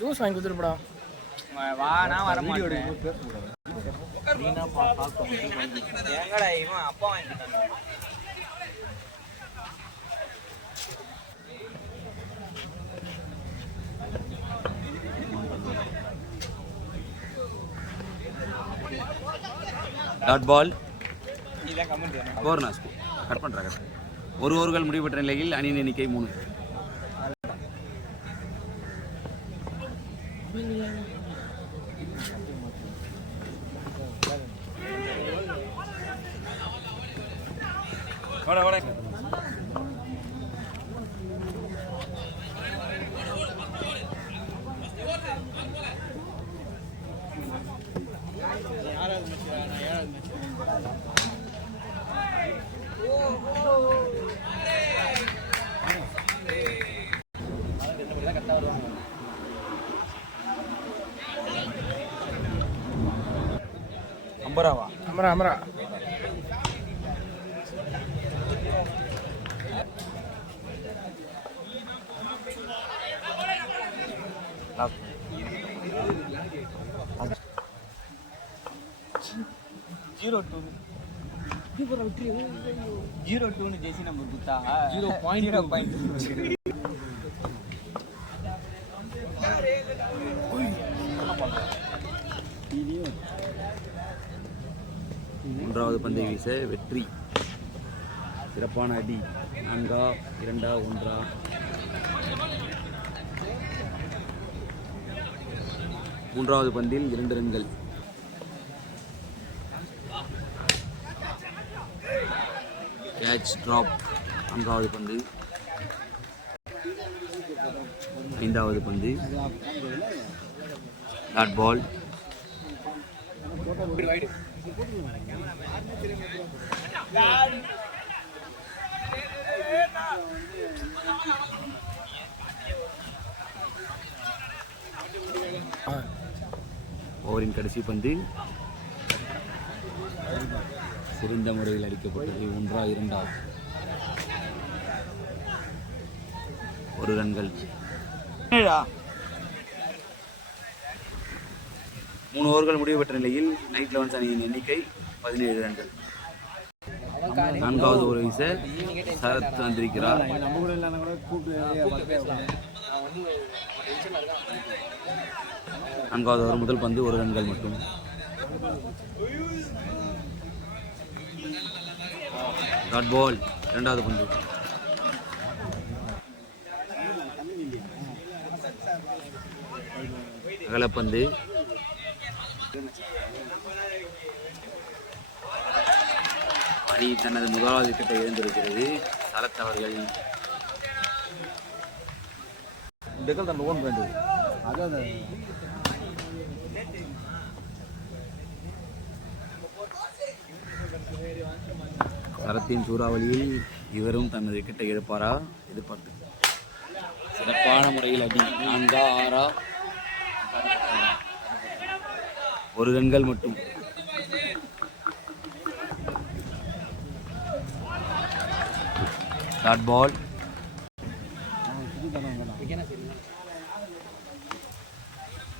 Juice வாங்கி கொடுத்துருப்படா. வானா வர மாட்டேன். எங்கடா இவன் அப்பா வாங்கிட்டான். டாட் பால் கோர்னர்ஸ் கட் பண்ணுறாங்க. ஒரு ஓவர்கள் முடிவுபெற்ற நிலையில் அணியின் எண்ணிக்கை 3. அமரா ஜீரோ 2 ஜெர்சி நம்பர் குத்தா 0.0. மூன்றாவது பந்தை வீச வெற்றி. சிறப்பான அடி. 4 2 1. மூன்றாவது பந்தில் 2 ரன்கள். Catch drop. 4வது பந்து. 5வது பந்து டாட் பால். ஓவரின் கடைசி பந்து சிறந்த முறையில் அடிக்கப்பட்டது. 1 2. 1 ரன்கள். 3 ஓவர்கள் முடிவு பெற்ற நிலையில் நைட் 11 அணியின் எண்ணிக்கை 17 ரன்கள். 4வது ஓவர் வீச சரத் வந்திருக்கிறார். 4வது ஓவர் முதல் பந்து 1 ரன்கள் மட்டும். Dot ball. 2வது பந்து. அகலப்பந்து. அணி தனது முதலாவது விக்கெட்டை இழந்திருக்கிறது. சரத் அவர்கள் சரத்தின் சூறாவளியில் இவரும் தனது விக்கெட்டை இழப்பாரா எதிர்பார்த்து சிறப்பான முறையில் அடி. 4 6. 1 ரன்கள் மட்டும். டாட் பால்.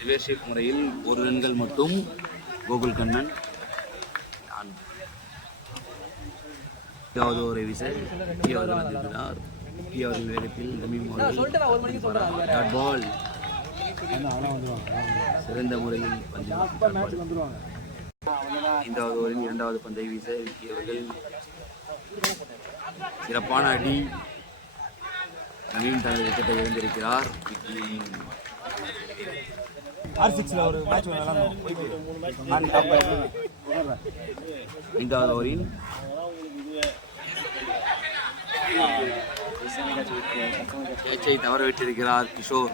ரிவர்ஷிப் முறையில் 1 ரன்கள் மட்டும். கோகுல் கண்ணன் 4வது ஓவரை வீச விக்கி அவர்கள் வந்திருக்கிறார். விக்கி அவர்கள் வேடத்தில் தமிழ் டாட் பால். சிறந்த முறையில் 5வது ஓவரில் 2வது பந்தை வீச விக்கி அவர்கள் சிறப்பான அடி. நவீன் தனது விக்கெட்டை இழந்திருக்கிறார். 5வது ஓவரின் கேட்சை தவற விட்டிருக்கிறார் கிஷோர்.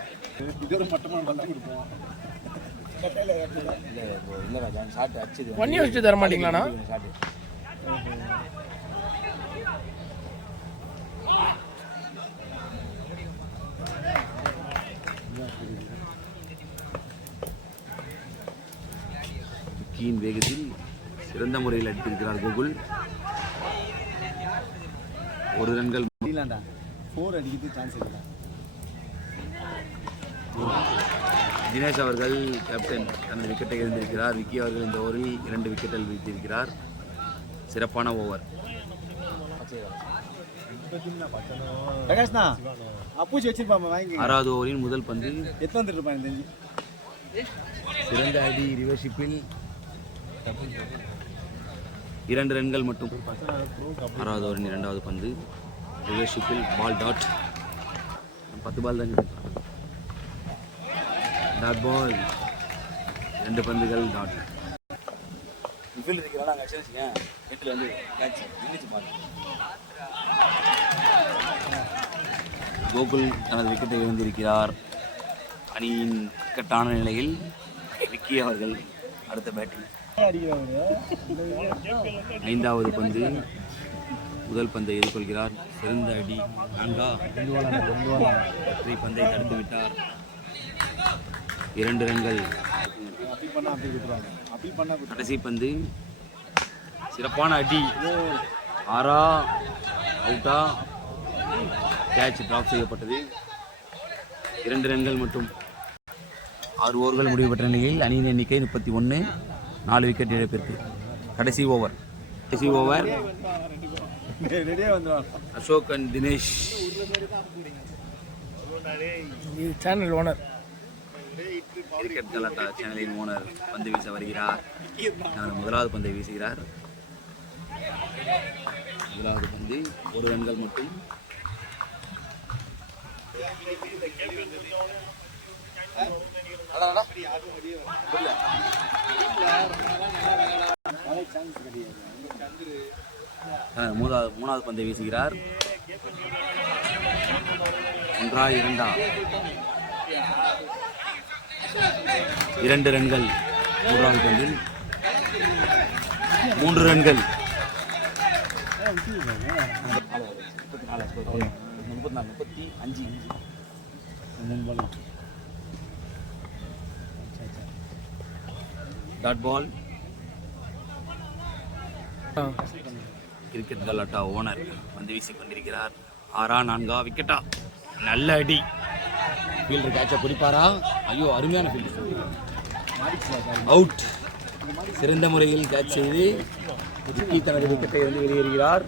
பண்ணி வச்சுட்டு தர மாட்டீங்களாண்ணா? விக்கியின் வேகத்தில் சிறந்த முறையில் அடித்திருக்கிறார் கோகுல். 1 ரன்கள். தினேஷ் அவர்கள் கேப்டன் தனது விக்கெட்டை எழுந்திருக்கிறார். விக்கி அவர்கள் இந்த ஓவரில் 2 விக்கெட்டுகள் வீழ்த்தியிருக்கிறார். சிறப்பான ஓவர். ஆறாவது ஓவரின் முதல் பந்து. சிறந்த அடி ரிவர்ஷிப்பில் 2 ரன்கள் மட்டும். 6வது ஓவரின் 2வது பந்து. ரிவர்ஷிப்பில் பால் டாட். 10 பால் தான் டாட் பால். 2 பந்துகள் டாட். கோகுல் தனது விக்கெட்டை இழந்திருக்கிறார். அணியின் இக்கட்டான நிலையில் விக்கி அவர்கள் அடுத்த பேட்டிங். 5வது பந்து. முதல் பந்தை எதிர்கொள்கிறார். சிறந்த அடி. 4 பந்தை தடுத்து விட்டார். 2 ரன்கள். கடைசி பந்து. சிறப்பான அடி. 6 அவுட்டா. கேட்ச் டிராப் செய்யப்பட்டது. 2 ரன்கள் மட்டும். 6 ஓவர்கள் முடிவு பெற்ற நிலையில் அணியின் எண்ணிக்கை 31. 4 விக்கெட் இழப்பிற்கு. கடைசி over. Ashok and Dinesh. Channel owner cricket கலாட்டா சேனலின் ஓனர் பந்து வீச வருகிறார். முதலாவது பந்தை வீசுகிறார். முதலாவது பந்து. 1 ரன்கள் மட்டும். மூணாவது பந்தை வீசுகிறார். 1 2 2 ரன்கள். 3வது பந்தில் 3 ரன்கள். 34 டாட் பால். கிரிக்கெட் கலாட்டா ஓனர் வந்து வீசிக் கொண்டிருக்கிறார். 6 4 விக்கெட்டா. நல்ல அடி. ஃபீல்டர் கேட்சை பிடிப்பாரா? ஐயோ, அருமையான ஃபீல்டர். அவுட். சிறந்த முறையில் கேட்ச் செய்து விக்கி தனது விக்கெட்டை வந்து வெளியேறுகிறார்.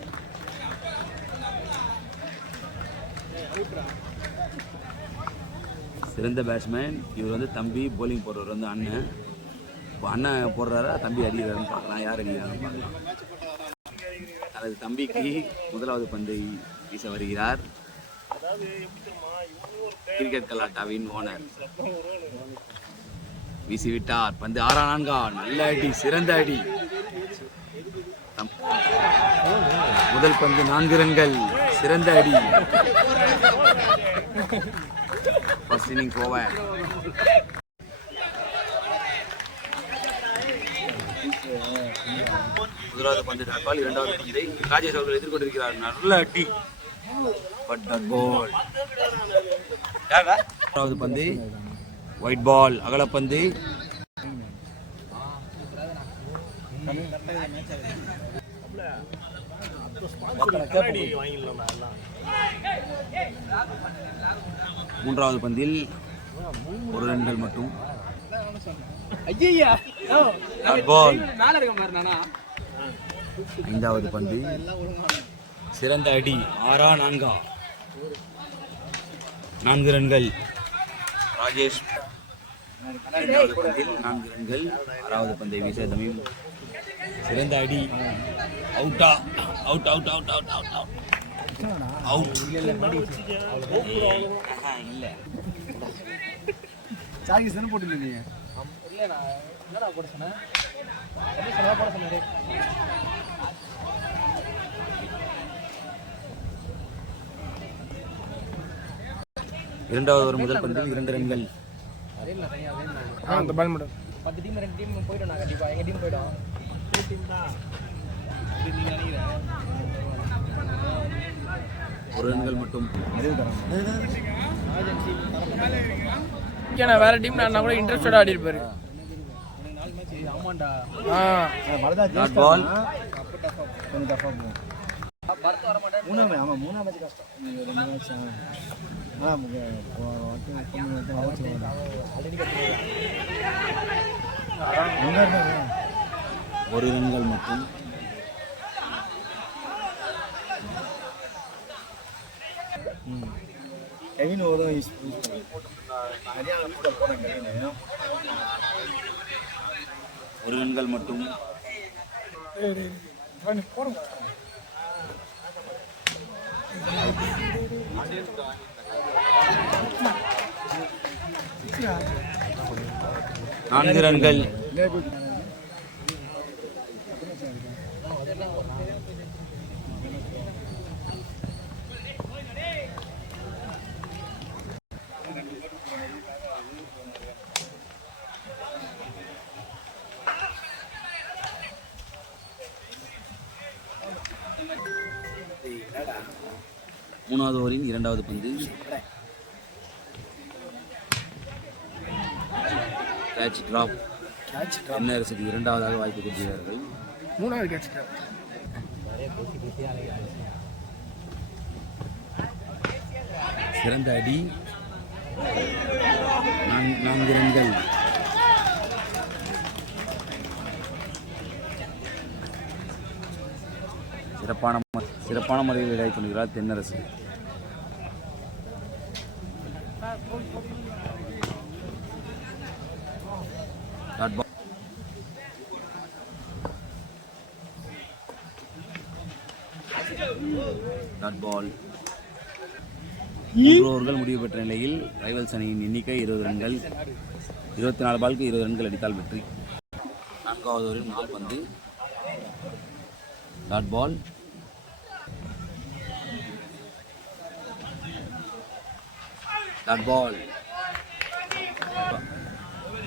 சிறந்த பேட்ஸ்மேன் இவர். வந்து தம்பி. போலிங் போடுறவர் வந்து அண்ணன். இப்போ அண்ணன் போடுறாரா தம்பி அடிக்கிறாருன்னு பார்க்கலாம். யார் அடிக்கிறாருன்னு பார்க்கலாம். தனது தம்பிக்கு முதலாவது பந்தை வீச வருகிறார் கிரிக்கெட் கலாட்டாவின் ஓனர். வீசிவிட்டார். பந்து 6 4. நல்ல அடி. சிறந்த அடி. முதல் பந்து 4 ரன்கள். சிறந்த அடி. First innings over. முதலாவது பந்து டாட்பால். 2வது பந்தை ராஜேஷ் அவர்கள் எதிர்கொண்டிருக்கிறார். நல்ல அடி. But dot ball. 3வது பந்து ஒயிட் பால். அகலப்பந்து. மூன்றாவது பந்தில் 1 ரன்கள் மட்டும். பால். 5வது பந்து. சிறந்த அடி. 6 4. 4 ரன்கள். ராஜேஷ். 2வது பந்தில் 4 ரன்கள். 6வது பந்தை வீச தமிழ். சிறந்த அடி. அவுட்டா. Out out out out out out out. இல்லை சாகிஸ்தானே போட்டுருந்தீங்க. இல்லைண்ணா, என்னடா போட சொன்னேன்? போட சொன்னாரு. இரண்டாவது ஒரு முதல் பந்தில் 2 ரன்கள். அந்த பால் மட்டும் 10 டீம் 2 டீம் போய்டும். நான் கண்டிப்பா எங்க டீம் போய்டும். ஒரு ரன்கள் மட்டும். வேற டீம் நான் கூட இன்ட்ரெஸ்டடா ஆடி இருப்பாரு. ஆமாண்டா. ஆ டாட் பால் கொஞ்சம் டஃபாக போகும். பரத் வர மாட்டாரு. மூணாம் மேட்ச் கஷ்டம். நீங்க 2 மேட்ச் ஆல்ரெடி கத்துறாங்க. ஒரு ரன்கள் மட்டும். கெவின் ஓவரும் யூஸ் நிறையா யூஸ் போனேன் கெவின். ஒரு ரன்கள் மட்டும். போடுங்க. 4 ரன்கள். மூணாவது ஓவரின் 2வது பந்து. Catch drop. NRSக்கு 2வதாக வாய்ப்பு கொடுக்கிறார்கள். 3வது கேட்ச் ட்ராப். சிறந்த அடி. 4 ரன்கள். சிறப்பான முறையில் விளையாடி கொண்டிருக்கிறார் தென்னரசு. Dot ball. 3 ஓவர்கள் முடிவு பெற்ற நிலையில் ரைவல்ஸ் அணியின் எண்ணிக்கை 20 ரன்கள். 24 பாலுக்கு 20 ரன்கள் அடித்தால் வெற்றி. 4வது ஓவரில் முதல் பந்து. Dot ball. Dot ball.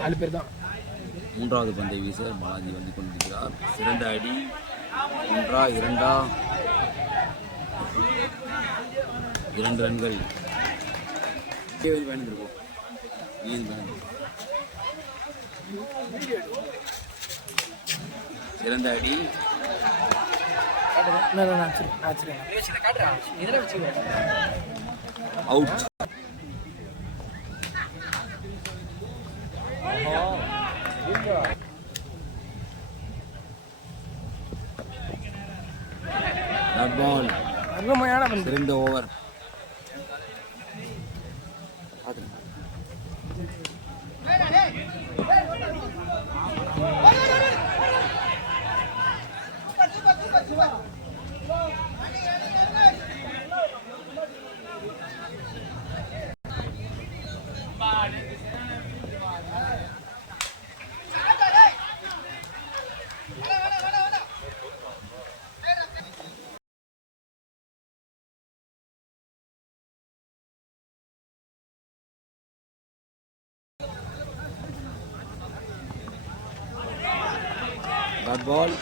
4 பேர் தான். 3வது பந்தை வீச பாலாஜி வந்து கொண்டிருக்கிறார். சிறந்த அடி. 1 2 2 ரன்கள். பயணிருக்கும். சிறந்த அடி. அவுட். Dot ball. அருமையான பந்து. சிறந்த over. Dot ball.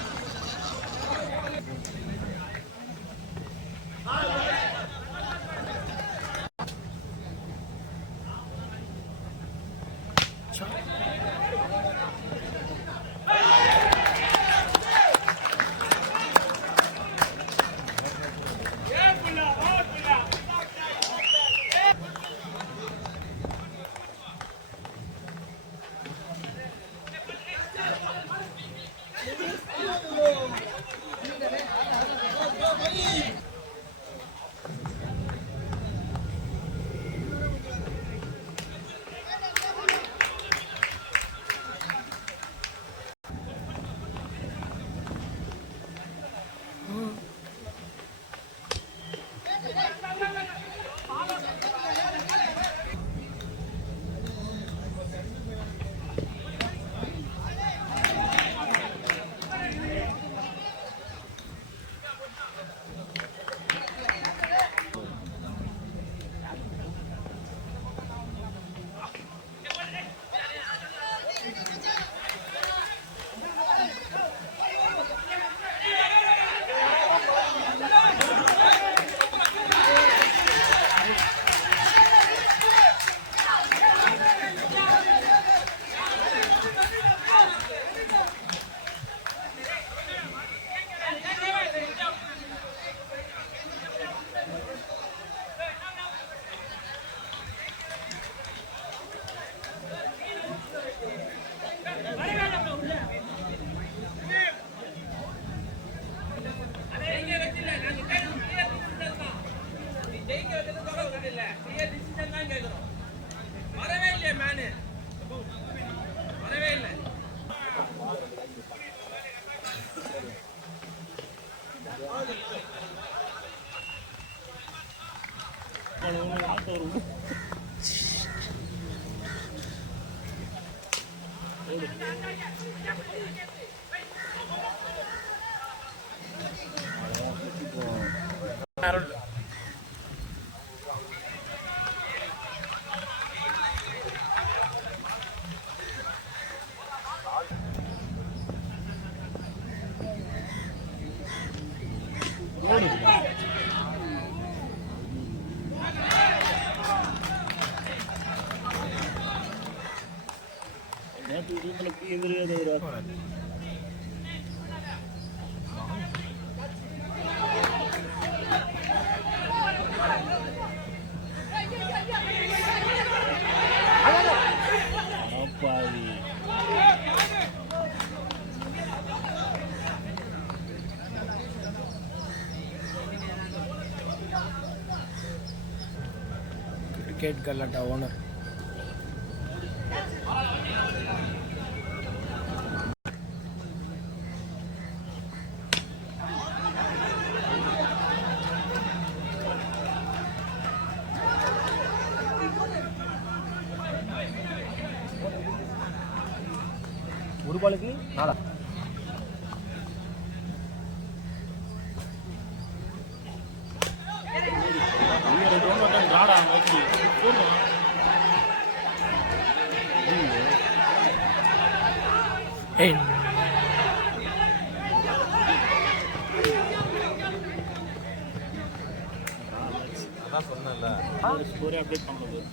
Cricket Galatta owner. ஒரு பாலுக்கு 4. ஏய் அதான் சொன்னேன்ல ஸ்கோரே அப்டேட் பண்ணல.